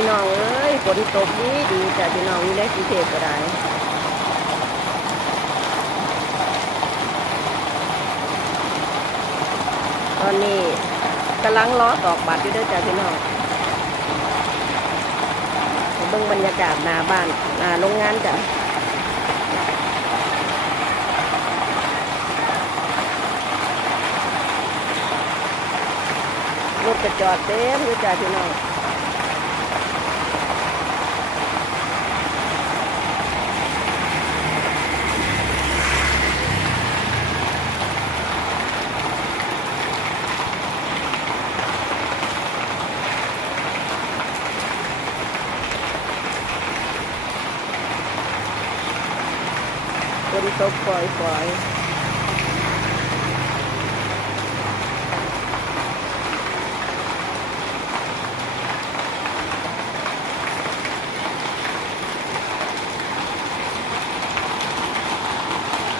พี่น้องเอ้ยฝนตกดีดีจ้ะพี่น้องนี่ได้สีเทพก็ได้ตอนนี้กำลังล้อตอกบัตรอยู่ด้วยจ้ะพี่น้องเบิ่งบรรยากาศหน้าบ้านหน้าโรงงานจ้ะรถกระจอดเต็มอยู่จ้ะพี่น้อง ฝนตกปล่อยๆ